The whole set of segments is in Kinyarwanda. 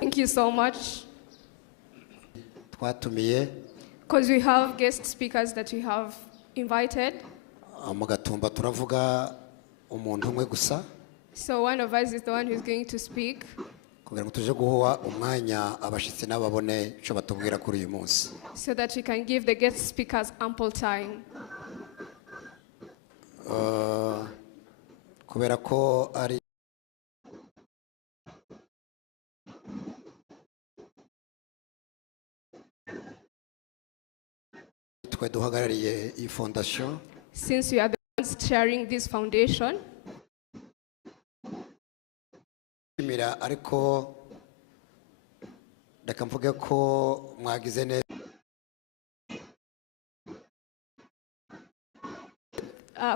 Thank you so much. Because we have guest speakers that we have invited. So one of us is the one who's going to speak. So that we can give the guest speakers ample time. Since we are the ones chairing this foundation,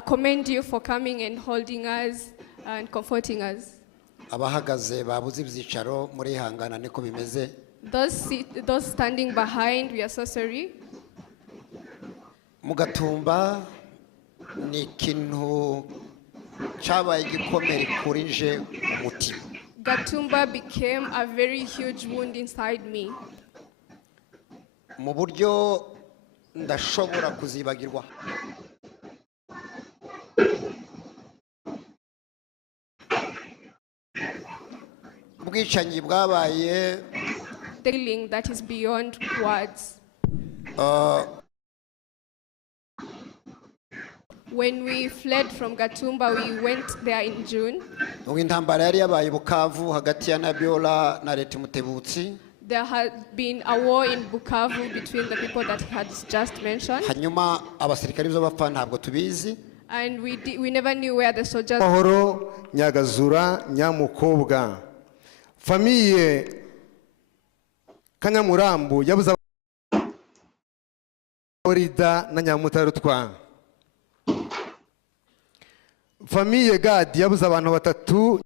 commend you for coming and holding us and comforting us. Those standing behind, we are so sorry. Mugatumba ni ikintu cyabaye igikomere kuri nje umutima. Gatumba became a very huge wound inside me. Mu buryo ndashobora kuzibagirwa. Ubwicanyi bwabaye. Feeling that is beyond words. When we fled from Gatumba, we went there in June. There had been a war in Bukavu between the people that he had just mentioned. And we never knew where the soldiers were. Nyagazura Nyamukobwa. Famille Kanyamurambu yabuza Orida na Nyamutarutwa. Famille Gadi yabuze abantu batatu.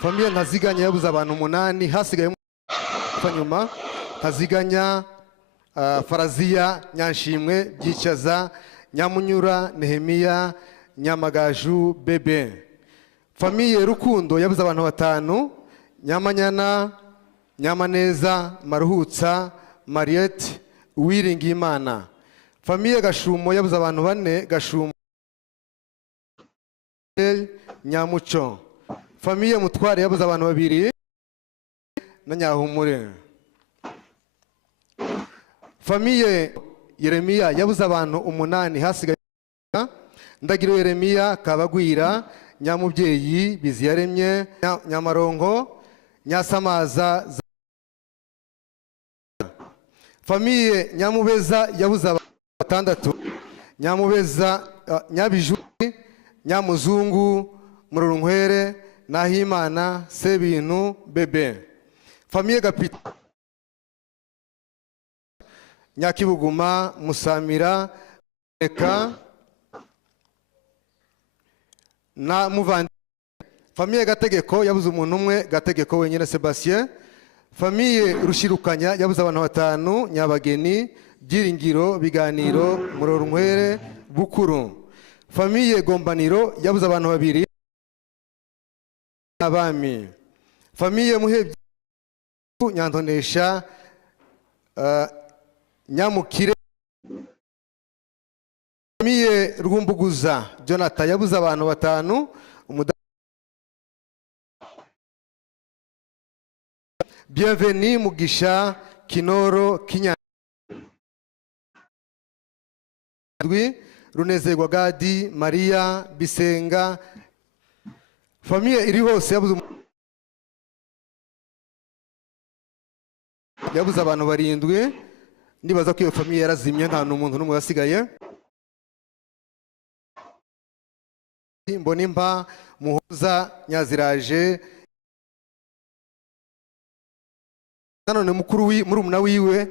Famille Ntaziganya yabuze abantu 8 hasigaye nyuma Ntaziganya Farazia Nyanshimwe Byicaza Nyamunyura Nehemia Nyamagaju Bebe. Famille Rukundo yabuze abantu 5 Nyamanyana Nyamaneza Maruhutsa Mariette Uwiringimana. Famille Gashumo yabuze abantu 4 Gashumo Nyamuco. Famille Mutware yabuze abantu 2 na Nyahumure. Famille Yeremia yabuze abantu 8 hasigaye Ndagiro Yeremia Kabagwira Nyamubyeyi Biziyaremye Nyamarongo Nyasamaza. Famille Nyamubeza yabuze 6 Nyamubeza Nyabiju Nyamuzungu Murunkwere Nahimana Sebintu Bebe. Famille Gapita Nyakibuguma Musamira Eka na Muvandi. Famille Gategeko yabuze umuntu umwe Gategeko wenyine Sebastien. Famille Rushirukanya yabuze abantu 5 Nyabageni Byiringiro Biganiro Murorunkwere Bukuru. Famille Gombaniro yabuze abantu 2 Abami. Famille Muhebyi Nyantonesha Nyamukire. Famille Rwumbuguza Jonathan yabuze abantu 5 Bienvenue Mugisha Kinoro Kinya Runezerwa Gadi Maria Bisenga. Famille iri hose yabuze abantu 7. Ndibaza ko iyo famille yarazimye nta n'umuntu n'umwe wasigaye. Mbonimpa Muhoza Nyaziraje nanone murumuna wiwe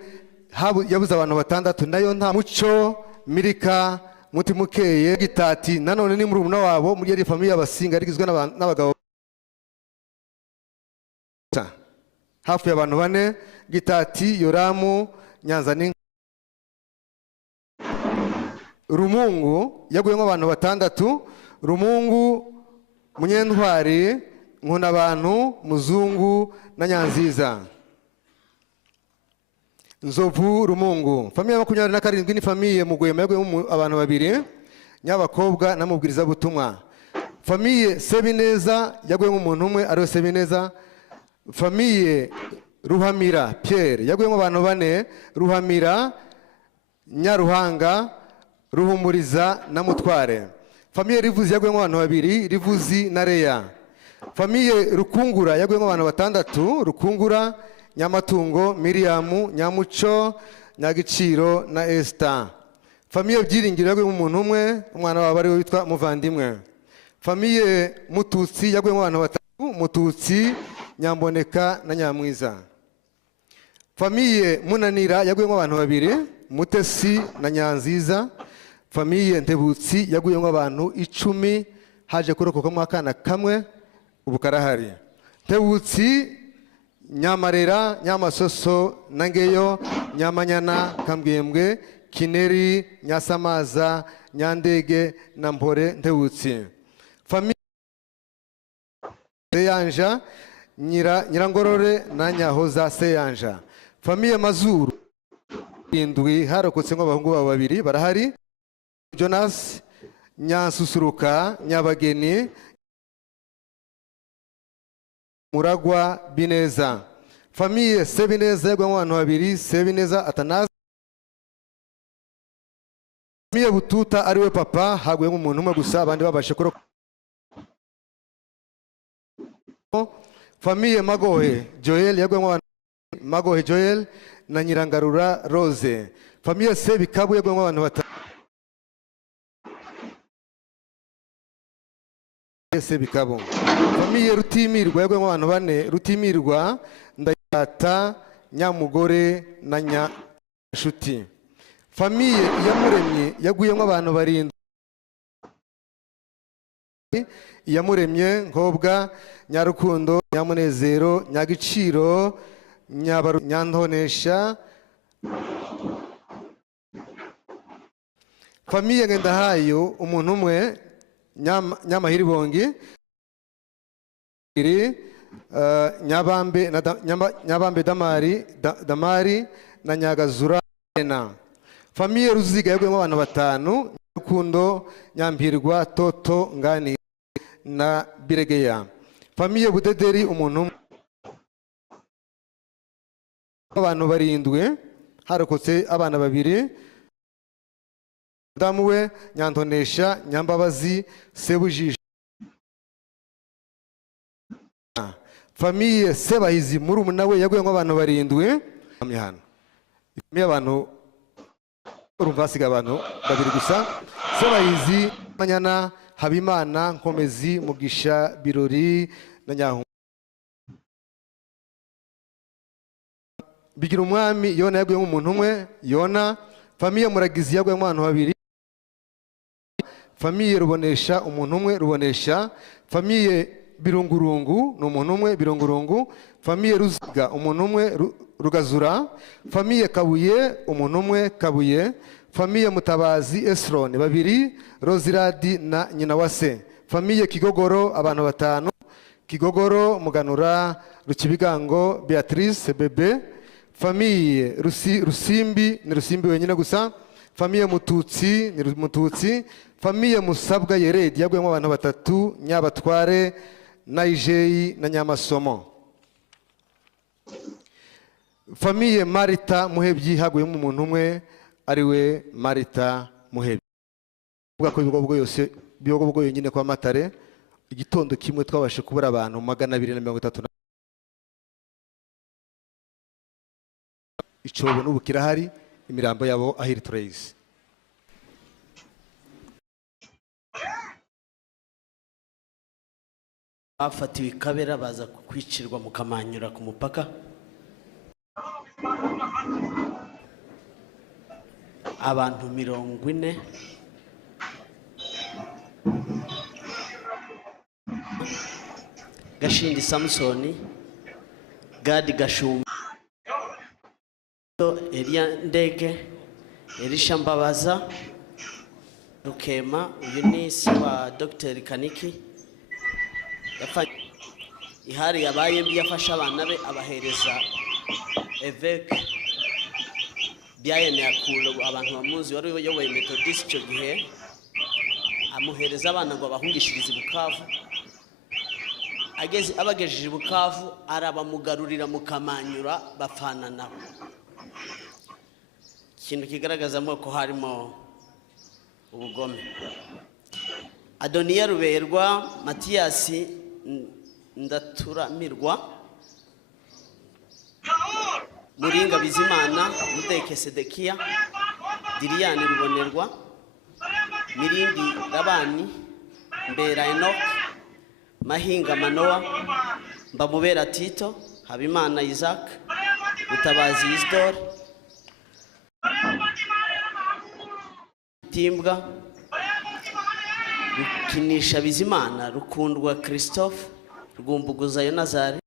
yabuze abantu batandatu, nayo nta Muco, Mirika, Mutimukeye, Gitati, nanone ni murumuna wabo muri yari famiye y'Abasinga rigizwe n'abagabo hafi y'abantu 4, Gitati, Yoramu, Nyanza Rumungu yaguyemo abantu batandatu, Rumungu, Munyentwari, Nkunabantu, Muzungu na Nyanziza. Nzovu, Rumungu. Famiye ya 27 ni famiye Mugwema yaguyemo abantu 2, Nyabakobwa na mubwiriza butumwa. Famiye Sebineza yaguyemo umuntu umwe ariwe Sebineza. Famiye Ruhamira Pierre yaguyemo abantu 4, Ruhamira, Nyaruhanga, Ruhumuriza na Mutware. Famiye Rivuzi yaguyemo abantu 2, Rivuzi na Reya. Famiye Rukungura yaguyemo abantu 6, Rukungura, Nyamatungo, Miriamu, Nyamuco, Nyagiciro na Esther. Famiye Byiringiro yaguyemo umuntu umwe, umwana wabo ari witwa Muvandimwe. Famiye Mututsi yaguyemo abantu 3, Mututsi, Nyamboneka na Nyamwiza. Famiye Munanira yaguyemo abantu 2, Mutesi na Nyanziza. Famiye Ntebutsi yaguyemo abantu 10, haje kurokokamo akana kamwe ubu karahari. Ntebutsi, Nyamarera, Nyamasoso, Nangeyo, Nyamanyana, Kambwembwe, Kineri, Nyasamaza, Nyandege na Mpore Ntebutsi. Famiye Seyanja, Nyirangorore na Nyahoza Seyanja. Famiye Mazuru indwi harokotse nk'abahungu babo 2 barahari, Jonas, Nyansusuruka, Nyabageni, Muragwa, Bineza. Famiye Sebineza yagwamo abantu 2, Sebineza Atanazi. Famiye Bututa ariwe papa hagwemo umuntu umwe gusa abandi babashe kuro. Famiye Magohe Joel yagwemo abantu Magohe Joel na Nyirangarura Rose. Famiye Sebikabu yagwemo abantu 5, Sebikabu. Famiye Rutimirwa yagwemo abantu 4, Rutimirwa, Ndayata, Nyamugore na Nyashuti. Famiye Iyamuremye yaguyemo abantu 7, Iyamuremye, Nkobwa, Nyarukundo, Nyamunezero, Nyagiciro, Nyantonesha. Famiye Ngendahayo umuntu umwe, Nyamahiri Bongi, Nyabambe Damari na Nyagazura na. Famiye Ruziga yagwemo abantu 5, Rukundo, Nyambirwa, Toto, Ngani na Biregeya. Famiye Budederi umuntu abantu 7, harokotse abana 2, Damu we, Nyantonesha, Nyambabazi, Sebujisha. Famiye Sebahizi murumuna we yaguyemo abantu 7, amihana. Famiye abantu urumvasiga abantu 2 gusa, Sebahizi, Manyana, Habimana, Nkomezi, Mugisha, Birori na Nyahu. Bigira umwami Yona yaguyemo umuntu umwe, Yona. Famiye Muragizi yaguyemo abantu 2, Famiye Rubonesha umuntu umwe, Rubonesha. Famiye Birungurungu ni umuntu umwe, Birungurungu. Famiye Ruziga umuntu umwe, Rugazura. Famiye Kabuye umuntu umwe, Kabuye. Famiye Mutabazi Esron 2, Roziradi na Nyinawase. Famiye Kigogoro abantu 5, Kigogoro, Muganura, Rukibigango, Beatrice, Bebe. Famiye Rusimbi ni Rusimbi wenyine gusa. Famiye Mututsi ni Mututsi. Famiye Musabwa Yeredi yagwemo abantu 3, Nyabatware, Naijeyi na Nyamasomo. Famiye Marita Muhebyi hagwemo umuntu umwe ariwe Marita Muhebyi. Uvuga ko ibigogo yonyine kwa Matare igitondo kimwe twabashe kubura abantu 230. Icobo n'ubu kirahari, imirambo yabo ahiri Trace. Bafatiwe Kabera baza kwicirwa mu Kamanyura ku mupaka. abantu 40 Gashindi Samsoni, Gadi Gashumba, Elia Ndege, Elisha Mbabaza, Rukema, uyu ni se wa Dr. Kaniki. Ihari yabaye mbi yafasha abana be abahereza eveke byayene yakulo abantu bamuzi wari uyoboye Methodist cyo gihe amuhereza abana ngo abahungishirize Bukavu. Abagejeje Bukavu arabamugarurira mukamanyura bafana nabo. Ikintu kigaragaza ko harimo ubugome. Adoniya Ruberwa, Matiyasi Ndaturamirwa, Muringa Bizimana, Mudeke Sedekia, Diriyani Rubonerwa, Mirindi Rabani, Mbera Enoch, Mahinga Manoa, Mbamubera Tito, Habimana Isaac, Mutabazi Isidore, Timbwa, Rukinisha Bizimana, Rukundwa Christophe, Rwumbuguza Yonazari,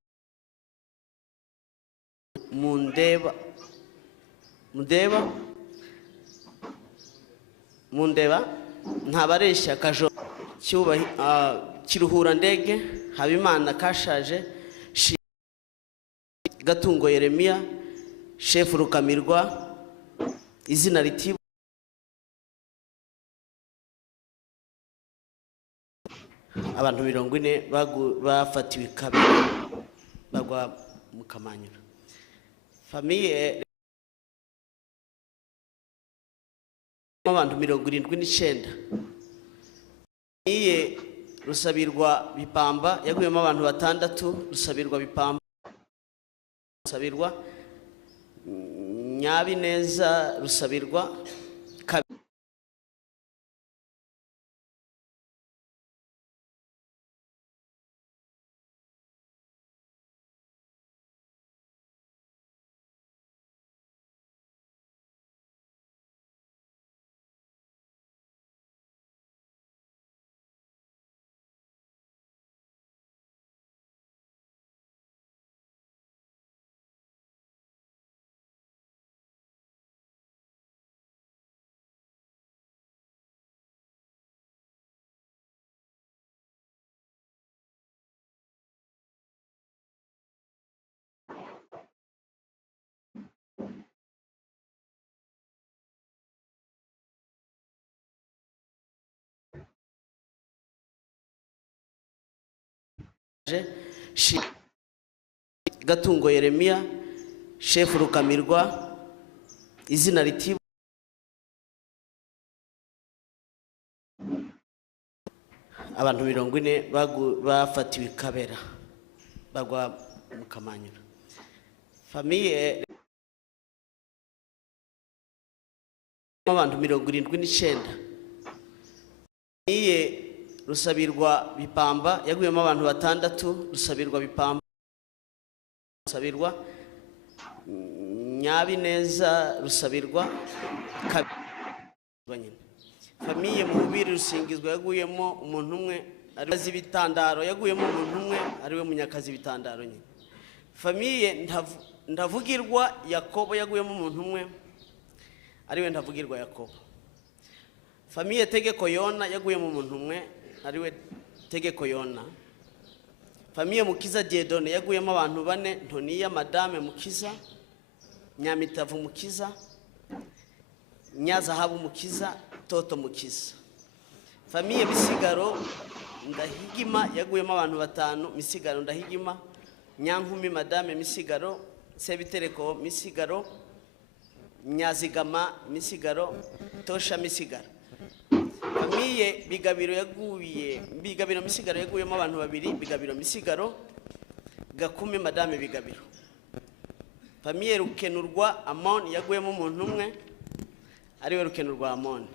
Mundeba, Ntabaresha Kajo, Kiruhura Ndege, Habimana Kashaje, Gatungo Yeremia, Chef Rukamirwa, izina ritibu abantu 40 bafatiwe kabiri bagwa mukamanyura. Famiye abantu 79. Iye Rusabirwa Bipamba yaguyemo abantu 6. Rusabirwa Bipamba, Rusabirwa Nyabineza, Rusabirwa Gatungo Yeremia, Chef Rukamirwa, izina ritibu abantu 40 bafatiwe kabera bagwa mukamanyura. Famiye abantu 79. Iye Rusabirwa Bipamba yaguyemo abantu 6. Rusabirwa Bipamba, Rusabirwa Nyabineza, Rusabirwa kabanyine. Famiye Mubiri Rusingizwa yaguyemo umuntu umwe ari bitandaro, yaguyemo umuntu umwe ari we Munyakazi bitandaro nyine. Famiye Ndavugirwa Yakobo yaguyemo umuntu umwe ari we Ndavugirwa Yakobo. Famiye Tegeko Yona yaguyemo umuntu umwe ari we Tegeko Yona. Famiye Mukiza Diedone yaguyemo abantu 4. Ntoniya Madame Mukiza, Nyamitavu Mukiza, Nyazahabu Mukiza, Toto Mukiza. Famiye Misigaro Ndahigima yaguyemo abantu 5. Misigaro Ndahigima, Nyankumi Madame Misigaro, Sebitereko Misigaro, Nyazigama Misigaro, Tosha Misigaro. Famiye Bigabiro Misigaro yaguyemo abantu 2. Bigabiro Misigaro, Gakumi Madame Bigabiro. Famiye Rukenurwa Amon yaguyemo umuntu umwe ari we Rukenurwa Amon.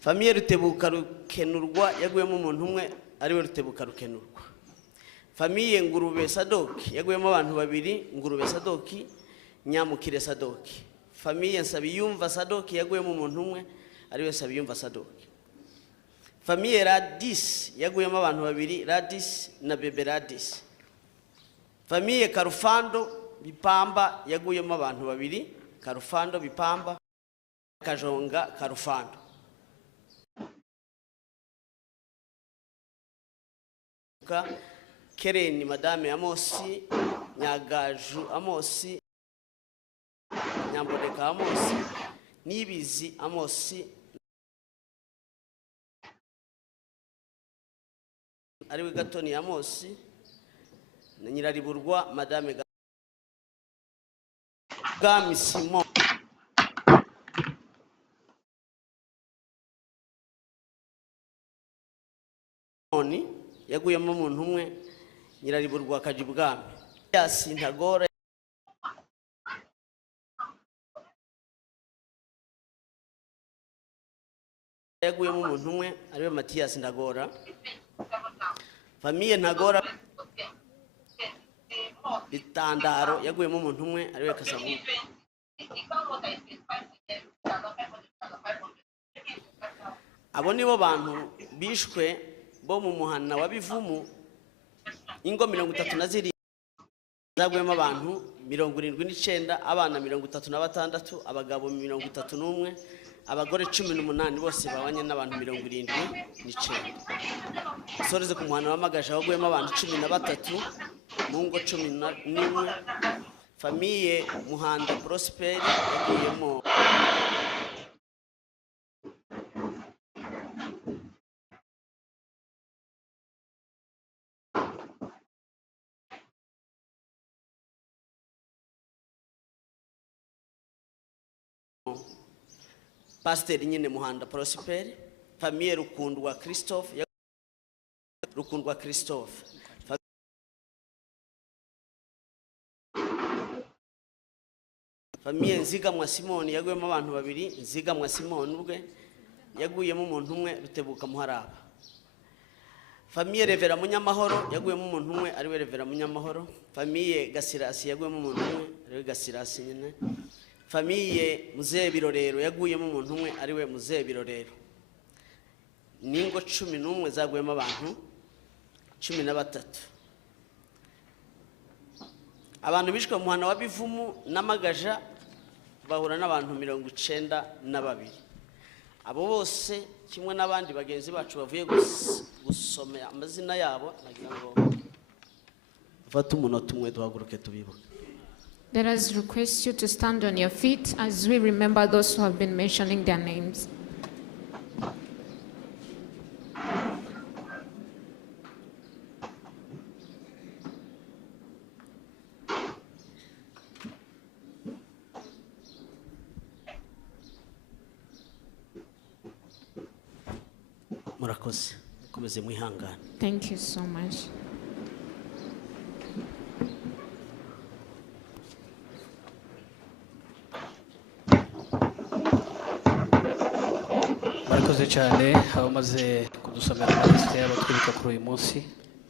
Famiye Rutebuka Rukenurwa yaguyemo umuntu umwe ari we Rutebuka Rukenurwa. Famiye Ngurube Sadoki yaguyemo abantu 2. Ngurube Sadoki, Nyamukire Sadoki. Famiye Nsabiyumva Sadoki yaguyemo umuntu umwe ariwe Nsabiyumva Sadoki. Famiye Radis yaguyemo abantu babiri, Radis na Bebe Radis. Famiye Karufando Bipamba yaguyemo abantu babiri, Karufando Bipamba, Kajonga Karufando. Kereni Madame Amosi, Nyagaju Amosi, Nyamboneka Amosi, Nibizi Amosi, ariwe Gatoni Amosi, na Nyirariburwa Madame Gami Simon. Yaguyemo umuntu umwe, Nyirariburwa Kajibwami. Yasi Ntagora yaguyemo umuntu umwe ariwe Mathias Ntagora. Famiye Ntagora Bitandaro yaguyemo umuntu umwe ariwe Kasabu. Abo nibo bantu bishwe bo mu muhana wa Bivumu. Ingo 32 zaguyemo abantu 79, abana 36, abagabo 31, abagore 18, bose babanye n'abantu 79. Soreze ku muhana wa Magaja waguyemo abantu 13, mu ngo 11. Famiye Muhanda Prosper yaguyemo Pastor nyine Muhanda Prosper. Famiye Rukundwa Christophe Rukundwa Christophe. Famiye Nzigamwa Simoni yaguyemo abantu babiri, Nzigamwa Simoni ubwe yaguyemo umuntu umwe, Rutebuka Muharaba. Famiye Revera Munyamahoro yaguyemo umuntu umwe ariwe Revera Munyamahoro. Famiye Gasirasi yaguyemo umuntu umwe ariwe Gasirasi nyine. Famiye Muzehe Birorero yaguyemo umuntu umwe ariwe Muzehe Birorero. Ningo 11 zaguyemo abantu 13. Abantu bishwe mu muhana wa Bivumu n'Amagaja bahura n'abantu 92. Abo bose kimwe n'abandi bagenzi bacu bavuye gusomera amazina yabo, nagira ngo fata umunota umwe duhaguruke tubibuke. Let us request you to stand on your feet as we remember those who have been mentioning their names. Murakoze, mukomeze mwihangane. Thank you so much. Murakoze cyane abamaze kudusomera amazina y'abatwibuka kuri uyu munsi.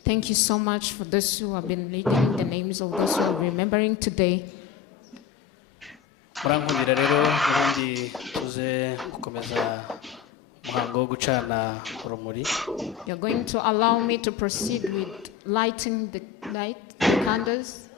Thank you so much for those who have been reading the names of those who are remembering today. Murankundira rero n'ubundi tuze gukomeza umuhango wo gucana urumuri. You're going to allow me to proceed with lighting the candles.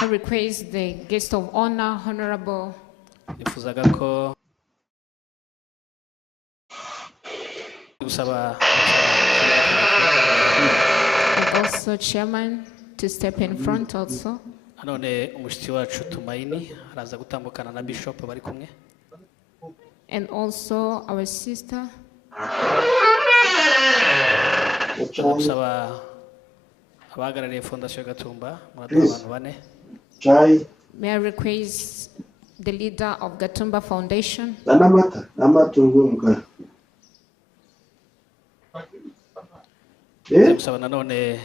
I request the guest of honor, Honorable. Nifuzaga ko gusaba And also chairman to step in front also. none umushitsi wacu Tumaini araza gutambukana na Bishop bari kumwe. And also our sister. Gusaba abahagarariye Fondation Gatumba muraduha abantu bane. May I request the leader of Gatumba Foundation. gusaba nanone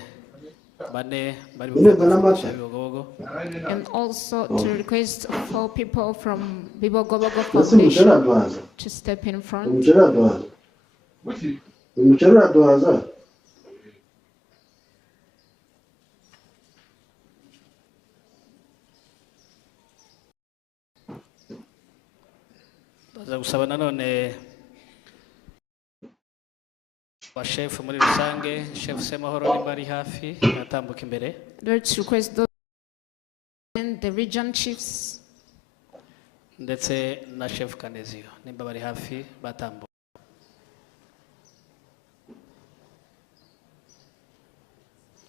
bane bari Ineza n'amata. Bibogobogo. And also to request 4 people from Bibogobogo ese umuceri Foundation aduhaza to step in front. umuceri aduhaza umuceri aduhaza Ndaza gusaba nanone wa chef muri rusange, chef Semahoro nimba ari hafi yatambuka imbere. Let's request those and the region chiefs Ndetse na chef Kanezio nimba bari hafi batambuka.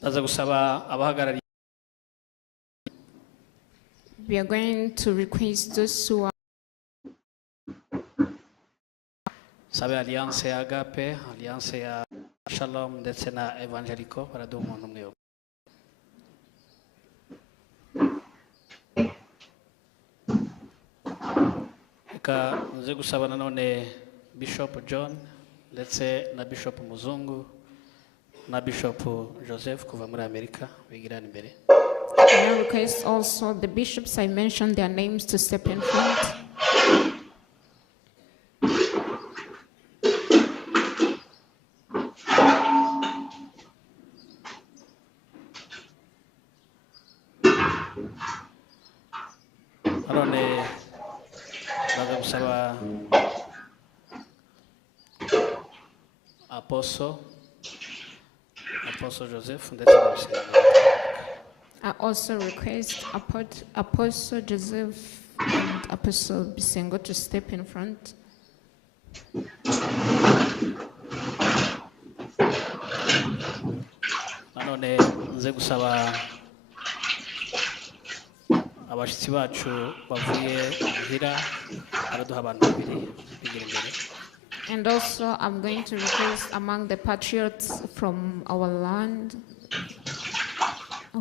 Ndaza gusaba abahagarariye we are going to request those who are sabe Alliance ya Agape, Alliance ya Shalom ndetse na Evangelico baraduha umuntu umwe. Reka nze gusaba nanone Bishop John ndetse na Bishop Muzungu na Bishop Joseph kuva muri Amerika bigirana imbere. I request also the bishops I mentioned their names to step in front. None baza gusaba Apostle Joseph ndetse na Bisenga. I also request Apostle Joseph and Apostle Bisengo to step in front. Nanone nze gusaba abashyitsi bacu bavuye muhira baraduha abantu babiri bigira imbere. And also I'm going to request among the patriots from our land,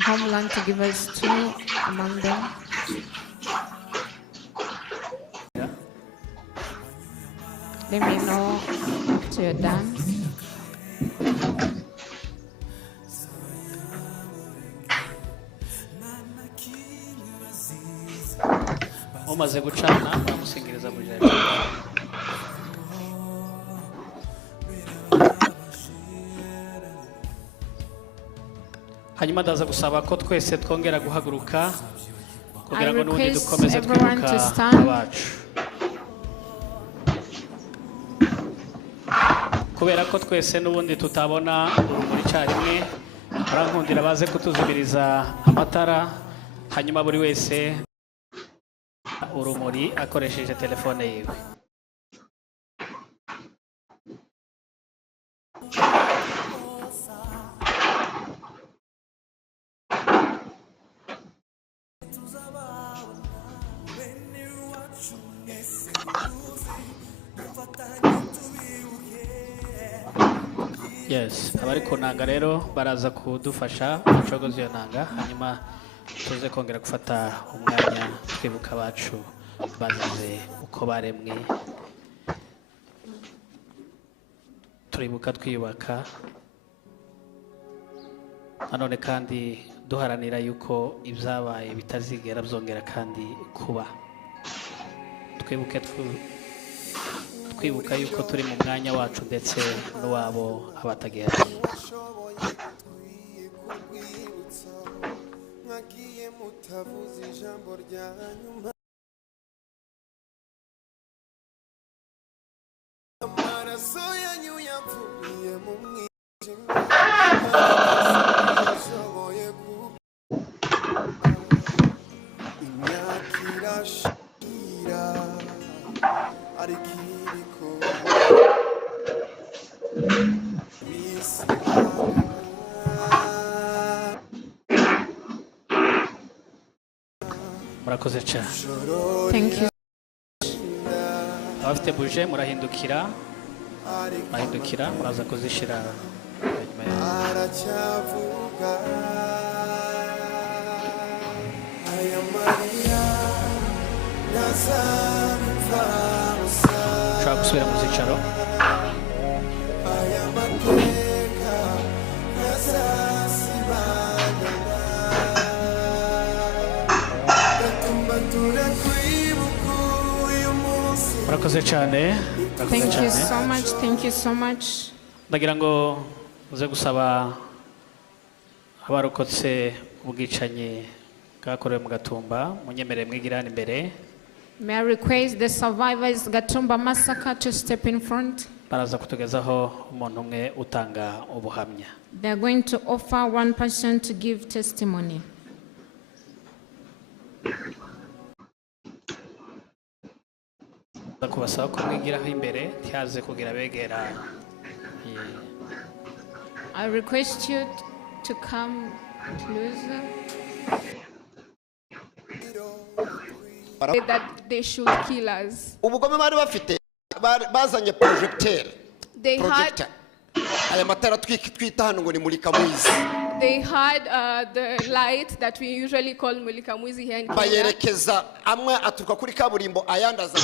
homeland, to give us 2 among them. Let me know after you're done. Umaze gucana bamusingereza mu gihe. Hanyuma ndaza gusaba ko twese twongera guhaguruka kugira ngo n'ubundi dukomeze kwibuka abacu. Kubera ko twese n'ubundi tutabona urumuri icyarimwe, barankundira baze kutuzibiriza amatara, hanyuma buri wese urumuri akoresheje telefone yiwe. Yes, abari ku nanga rero baraza kudufasha gucogoza iyo nanga, hanyuma tuze kongera gufata umwanya twibuka abacu bazize uko baremwe, turibuka twiyubaka, nanone kandi duharanira yuko ibyabaye bitazigera byongera kandi kuba. Twibuke twibuka yuko turi mu mwanya wacu ndetse n'uwabo abatagihari. Murakoze cyane. Thank you. Abafite buje murahindukira muraza kuzishira inyuma yawe. Ushobora gusubira mu zicaro. murakoze cyane. Thank you so much. Thank you so much. Ndagira ngo uze gusaba abarokotse ubwicanyi bwakorewe mu Gatumba munyemerere mwigirane imbere. May I request the survivors Gatumba massacre to step in front? Baraza kutugezaho umuntu umwe utanga ubuhamya. They are going to offer one person to give testimony. Kubasaba ko mwigiraho imbere ntihaze kugira begera. I request you to come closer. That they should kill us. ubugome bari bafite bazanye projecteur They projector aya matara twita hano ngo ni mulika mwizi They had the light that we usually call Mulika Mwizi here in Kenya. bayerekeza amwe aturuka kuri kaburimbo ayandaza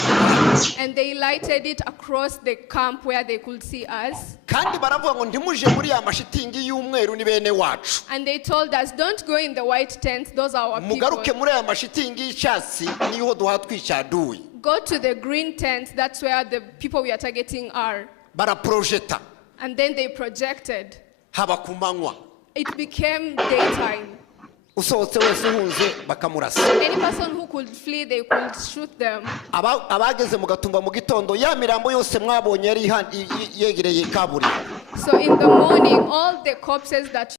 And they lighted it across the camp where they could see us. kandi baravuga ngo ntimuje muri ya mashitingi y'umweru ni bene wacu And they told us, don't go in the white tents, those are our mugaruke people. muri aya mashitingi y'icyatsi niho duha twicaduye Go to the green tents, that's where the people we are targeting are. baraprojeta And then they projected. haba ku manywa It became daytime. usohotse wese uhunze bakamurasa Any person who could flee, they could shoot them. abageze mu Gatumba mu gitondo ya mirambo yose mwabonye yari yegereye kaburimbo So in the morning, all the corpses that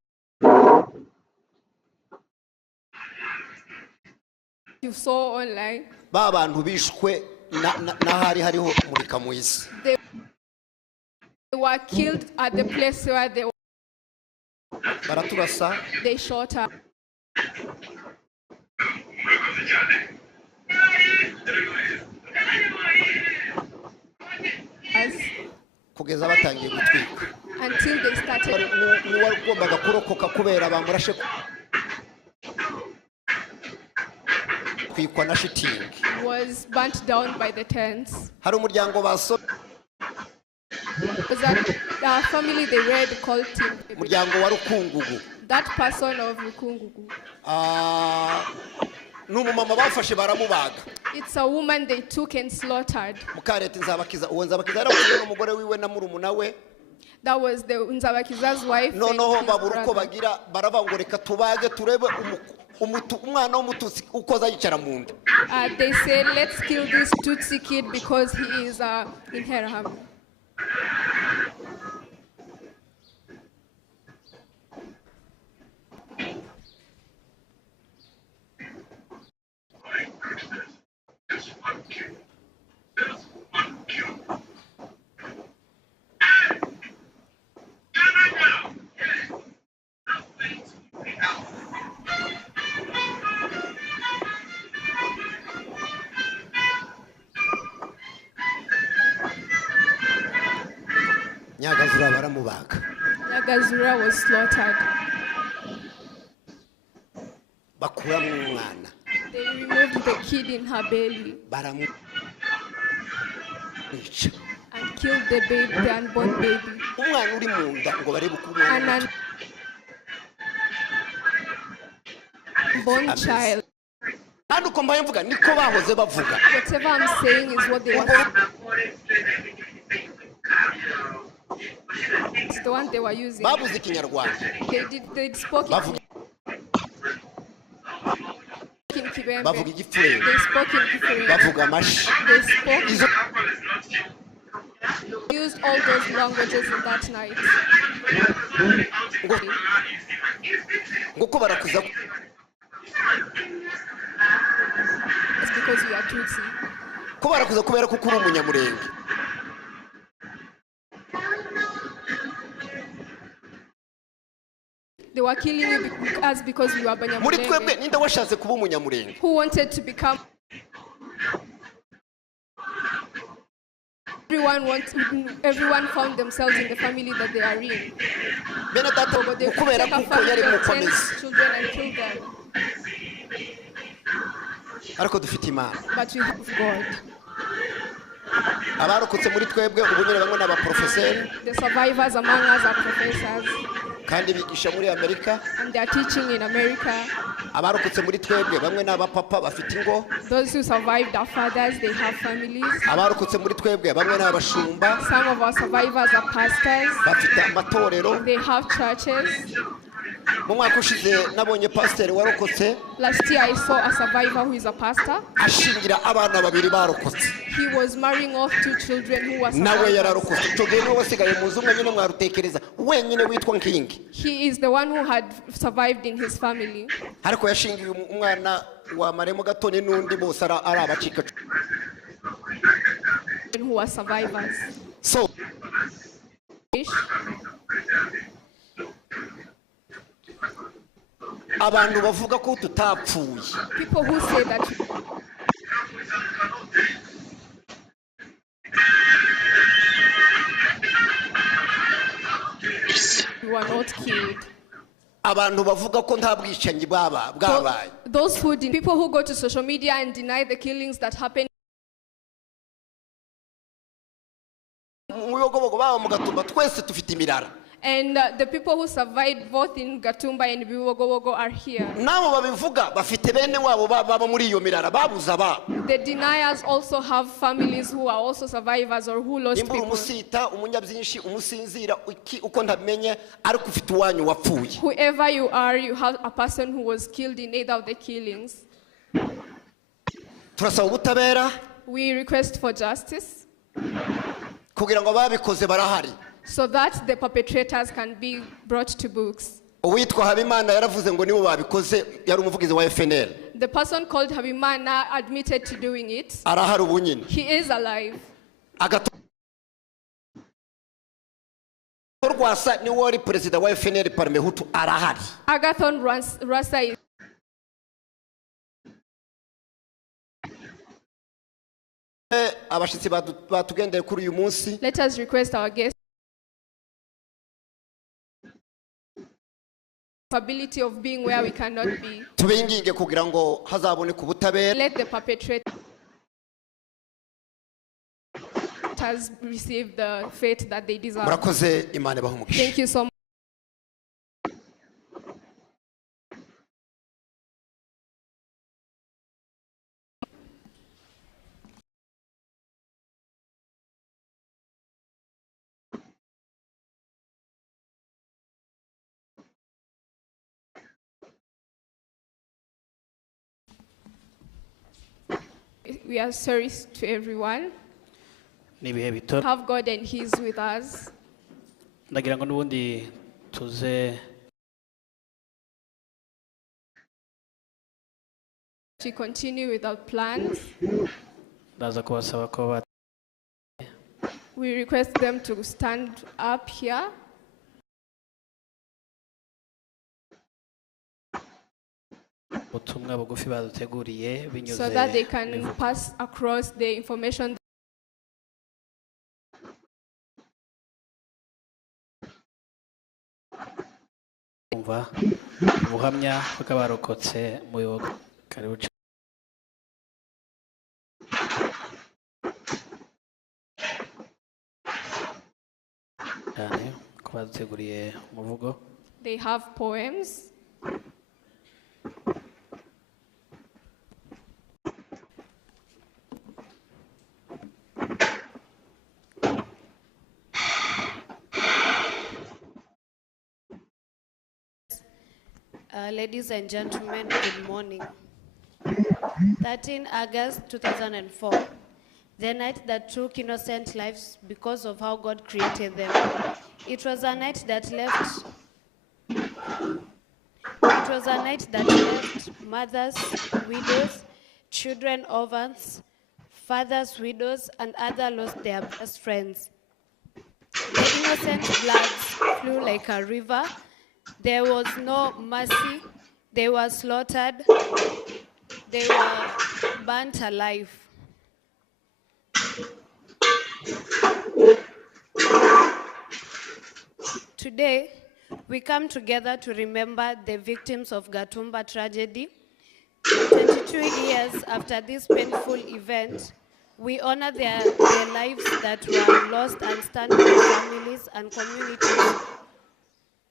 you saw online, ba bantu bishwe n'ahari hariho mulika mwizi they were killed at the place where baraturasa they shot us. kugeza batangiye gutwika Until they started. n'uwagombaga kurokoka kubera bamurashe twikwa na shitingi Was burnt down by the tents. hari umuryango baso Was that family they were called Team. umuryango wa Rukungugu That person of Rukungugu. n'umumama bafashe baramubaga It's a woman they took and slaughtered. mukareti Nzabakiza uwo Nzabakiza yaravuye n'umugore wiwe na murumuna we That was the Nzabakiza's wife. and noneho his babura uko brother. bagira baravuga ngo reka tubage turebe umwana w'umututsi uko azayicara mu nda They said, let's kill this Tutsi kid because he is in Heraham. Nyagazura baramubaga Nyagazura was slaughtered. bakuramo umwana They removed the kid in her belly baramwica and killed the baby, the unborn baby. umwana uri mu nda ngo barebe uko umwana An unborn child. kandi uko mbaye mvuga niko bahoze bavuga Whatever I'm saying is what they were. It's the one they were using. babuze ikinyarwanda They spoke bavuga in Kibembe. bavuga igipfurere They spoke in Kifurere. bavuga amashi They spoke, izo used all those languages in that night. ngo ko barakuza It's because we are Tutsi. ko barakuza kubera ko uri umunyamurenge They were killing us because we were muri twebwe Banyamulenge. ninde washatse kuba umunyamurenge Who wanted to become. Everyone found themselves in the family that they are in. bene data But they kubera took a kuko yari family of mukomezi 10 children and killed them. ariko dufite imana But we have God. abarokotse muri twebwe ubu nyine bamwe n'abaprofeseri The survivors among us are professors kandi bigisha muri Amerika and they are teaching in America. abarokotse muri twebwe bamwe ni abapapa bafite ingo. Those who survived are fathers, they have families. Abarokotse muri twebwe bamwe ni abashumba Some of our survivors are pastors, bafite amatorero. they have churches. Mu mwaka ushize nabonye pasiteri warokotse Last year I saw a survivor who is a pastor. ashingira abana babiri barokotse, He was marrying off 2 children who were nawe survivors. yararokotse. Icyo gihe niwe wasigaye mu nzu nyine mwarutekereza wenyine witwa Nkingi, He is the one who had survived in his family. ariko yashingiye umwana wa Maremo Gatoni n'undi bose ari abacika. Who were survivors. So abantu bavuga ko tutapfuye, People who say that we were not killed. abantu bavuga ko nta bwicanyi bwabaye. Those who people who go to social media and deny the killings that happened Mu Bibogobogo baba mu Gatumba twese dufite imirara. and the people who survived both in Gatumba and Bibogobogo are here. Nabo babivuga bafite bene wabo baba muri iyo mirara babuze ababo. The deniers also have families who are also survivors or who lost Imbura people. umusita umunyabyinshi umusinzira uko ntamenye ariko ufite uwanyu wapfuye. Whoever you are, you have a person who was killed in either of the killings. Turasaba ubutabera We request for justice kugira ngo ababikoze barahari. so that the perpetrators can be brought to books. Uwitwa Habimana yaravuze ngo nibo babikoze, yari umuvugizi wa FNL. The person called Habimana admitted to doing it. Arahari ubu nyine. He is alive. Rwasa ni wari perezida wa FNL Parme Hutu arahari. Agathon Rasa is Abashitsi batugendeye kuri uyu munsi. Let us request our guests ability of being where we cannot be. Tubinginge kugira ngo hazaboneke ubutabera. Let the perpetrators receive the fate that they deserve. Murakoze, Imana ibahe umugisha. Thank you so much. We are sorry to everyone. ni ibihe bito Have God and He is with us. ndagira ngo n'ubundi tuze To continue with our plans, ndaza kubasaba ko we request them to stand up here ubutumwa bugufi baduteguriye binyuze so that they can pass across the information. kumva ubuhamya bw'abarokotse mu bihugu karibu cyane ko baduteguriye umuvugo. They have poems. Ladies and gentlemen, good morning. 13 August 2004, the night that took innocent lives because of how God created them. It was a night that left mothers, widows, children, orphans, fathers, widows, and others lost their best friends. The innocent blood flew like a river. There was no mercy. They were slaughtered. They were burnt alive. Today, we come together to remember the victims of Gatumba tragedy. 22 years after this painful event, we honor their lives that were lost and stand with families and communities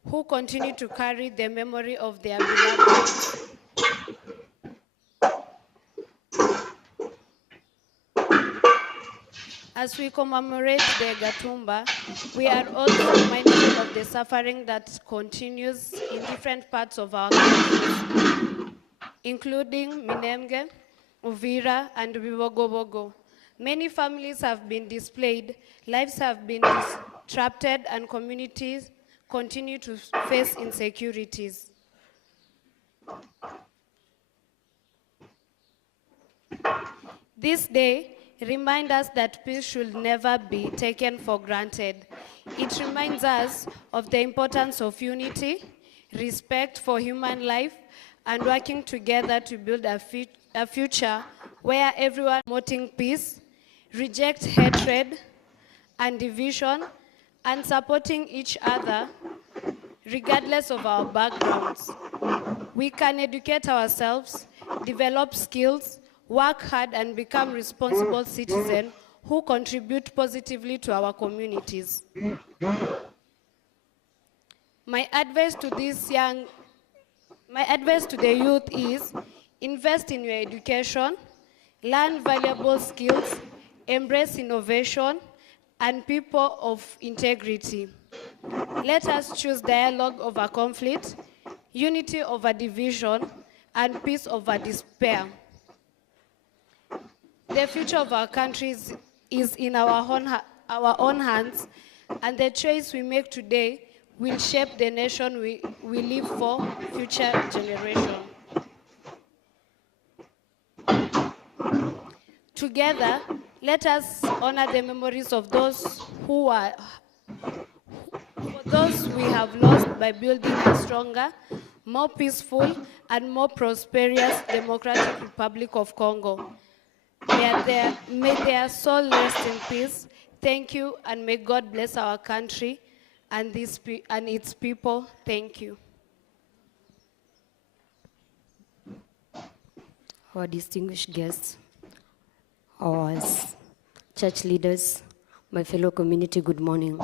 who continue to carry the memory of their beloved ones. As we commemorate the Gatumba, we are also mindful of the suffering that continues in different parts of our country, including Minembwe, Uvira, and Bibogobogo. Many families have been displaced, lives have been disrupted, and communities continue to face insecurities. This day reminds us that peace should never be taken for granted. It reminds us of the importance of unity, respect for human life, and working together to build a future where everyone promoting peace, reject hatred and division, and supporting each other regardless of our backgrounds. We can educate ourselves, develop skills, work hard, and become responsible citizens who contribute positively to our communities. My advice to the youth is invest in your education, learn valuable skills, embrace innovation, and people of integrity. Let us choose dialogue over conflict, unity over division, and peace over despair. The future of our country is in our own hands, and the choice we make today will shape the nation we live for future generations. Together, let us honor the memories of those those we have lost by building a stronger, more peaceful, and more prosperous Democratic Republic of Congo. May their soul rest in peace. Thank you, and may God bless our country and its people. Thank you. Our distinguished guests, our church leaders, my fellow community, good morning.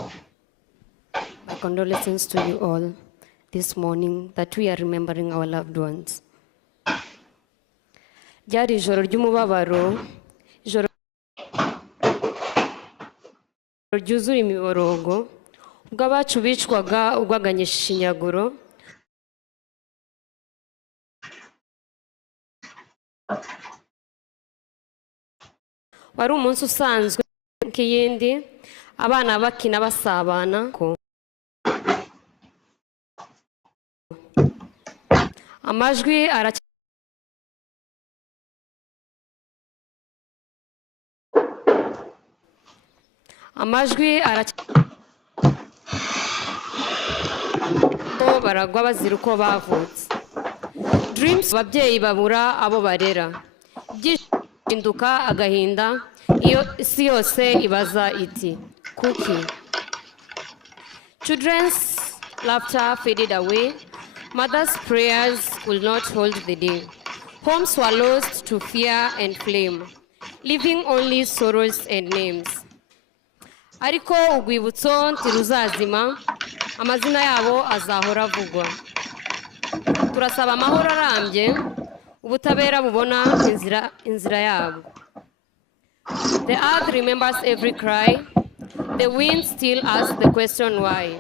My condolences to you all this morning that we are remembering our loved ones. Ryari ijoro ry'umubabaro, ijoro ryuzuye imiborogo, ubwo abacu bicwaga ugwaganyisha ishinyaguro, wari umunsi usanzwe nk'iyindi, abana bakina basabana. Amajwi baragwa bazira uko bavutse. Dreams ababyeyi babura abo barera. Byinduka agahinda iyo isi yose ibaza iti kuki. Children's laughter faded away. Mother's prayers will not hold the day. Homes were lost to fear and flame, leaving only sorrows and names. Ariko urwibutso ntiruzazima, amazina yabo azahora avugwa. Turasaba amahoro arambye, ubutabera bubona inzira yabo. The earth remembers every cry. The wind still asks the question why.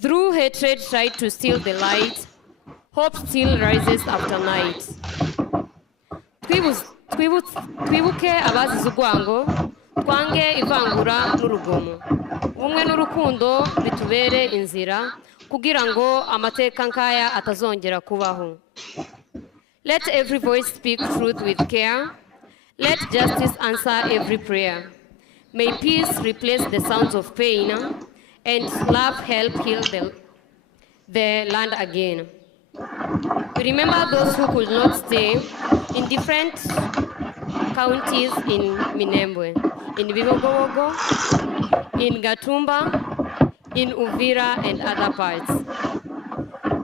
Through hatred tried to steal the light, hope still rises after night. Twibuke abazize urwango, twange ivangura n'urugomo. Ubumwe n'urukundo bitubere inzira, kugira ngo amateka nkaya atazongera kubaho. Let every voice speak truth with care. Let justice answer every prayer. May peace replace the sounds of pain, and love help heal the land again. We remember those who could not stay in different counties in Minembwe, in Bibogobogo, in Gatumba, in Uvira, and other parts.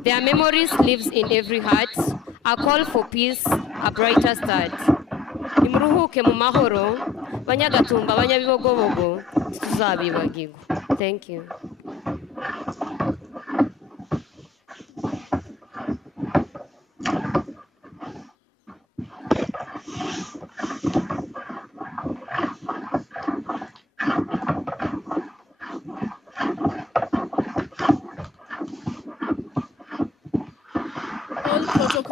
Their memories lives in every heart, a call for peace, a brighter start. Nimuruhuke mu mahoro, Banyagatumba, Banyabibogobogo, tuzabibagirwa. Thank you.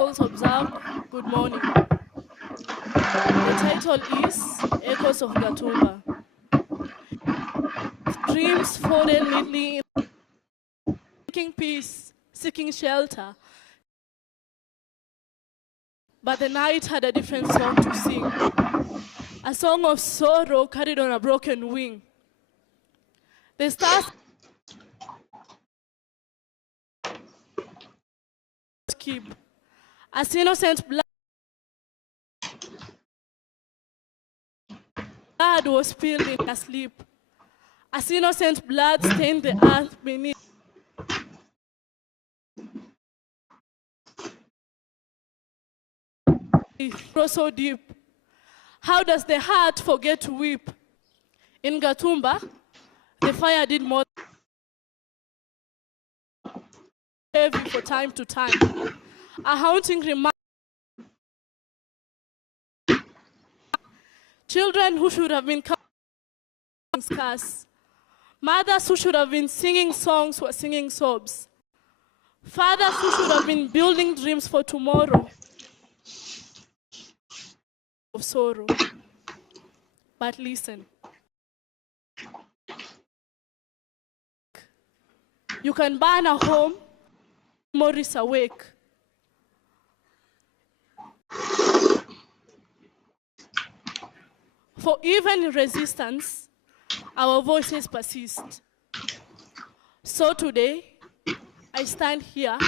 Echoes Observed, good morning. The title is Echoes of Gatumba. Dreams folded neatly, seeking peace, seeking shelter. But the night had a different song to sing. A song of sorrow carried on a broken wing. The stars keep as innocent blood was spilled in their sleep. As innocent blood stained the earth beneath. It grows so deep. How does the heart forget to weep? In Gatumba, the fire did more heavy for time to time. A haunting reminder. Children who should have been scarce. Mothers who should have been singing songs were singing sobs. Fathers who should have been building dreams for tomorrow of sorrow. But listen. You can burn a home, memories awake. For even in resistance, our voices persist. So today, I stand here,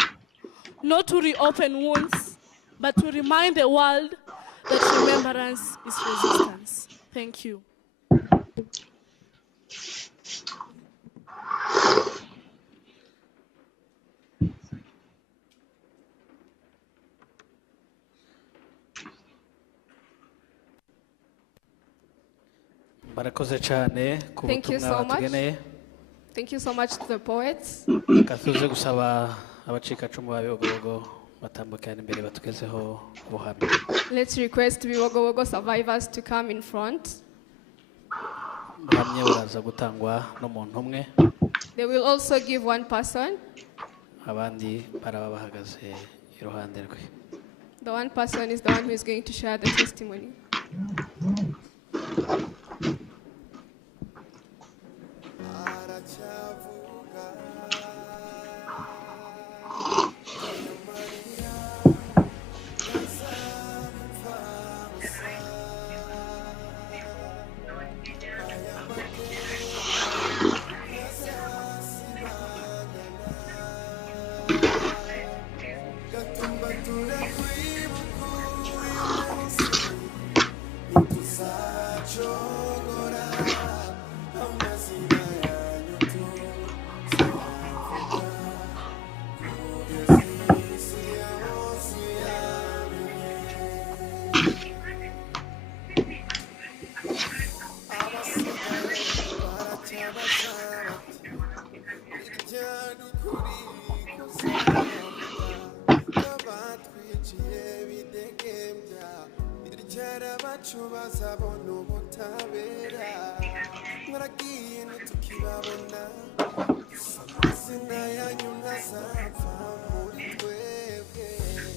not to reopen wounds, but to remind the world that remembrance is resistance. Thank you. Barakoze cyane ku Thank you butumwa so much. batugeneye. Thank you so much to the poets. Katuze gusaba abacikacumu ba Bibogobogo batambukana imbere batugezeho ubuhamya. Let's request Bibogobogo survivors to come in front. Ubuhamya buraza gutangwa n'umuntu umwe. They will also give one person. Abandi baraba bahagaze iruhande rwe. The one person is the one who is going to share the testimony.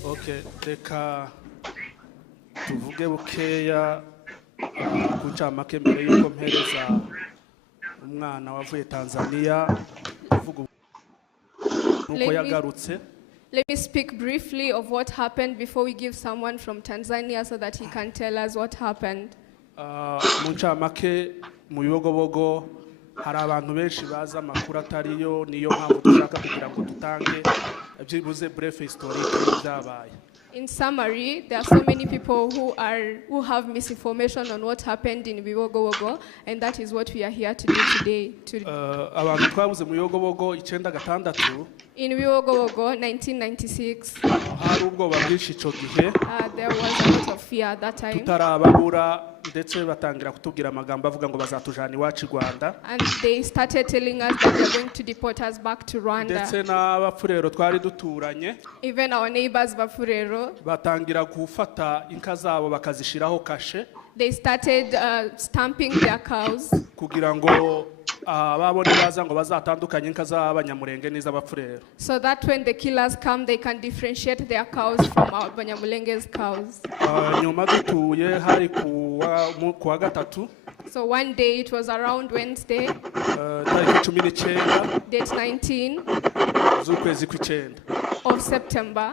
Okay, reka tuvuge bukeya ku ncamake mbere y'uko mpereza umwana wavuye Tanzania uvuga nuko yagarutse. Let me speak briefly of what happened before we give someone from Tanzania so that he can tell us what happened. Mu ncamake mu Bibogobogo hari abantu benshi baza amakuru atariyo, niyo mpamvu dushaka kugira ngo dutange byibuze bref historique byabaye. In summary, there are so many people who have misinformation on what happened in Bibogobogo, and that is what we are here to do today. Abantu twabuze mu Bibogobogo 96. In Bibogobogo, 1996. Hari ubwoba bwinshi ico gihe. There was a lot of fear at that time. Tutarababura ndetse batangira kutubwira amagambo avuga ngo bazatujana iwacu Rwanda. And they started telling us that they are going to deport us back to Rwanda. Ndetse n'abapfurero twari duturanye. Even our neighbors Bafurero. Batangira gufata inka zabo bakazishiraho kashe. They started stamping their cows. Kugira ngo babone baza ngo bazatandukanye inka z'abanyamurenge n'iz'abafurero. So that when the killers come, they can differentiate their cows from our Banyamulenge's cows. Nyuma dutuye hari kuwa gatatu. So one day, it was around Wednesday, tariki 19 date 19 z'ukwezi kw'icenda of September.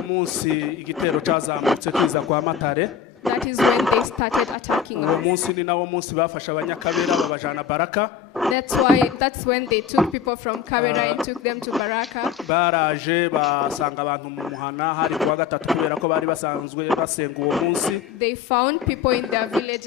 umunsi igitero cyazamutse kiza kwa Matare. That is when they started attacking uwo us. munsi ni nawo munsi bafasha abanyakabera babajana Baraka. That's when they took people from Kabera and took them to Baraka. Baraje basanga abantu mu muhana hari kuwa gatatu kubera ko bari basanzwe basenga uwo munsi. They found people in their village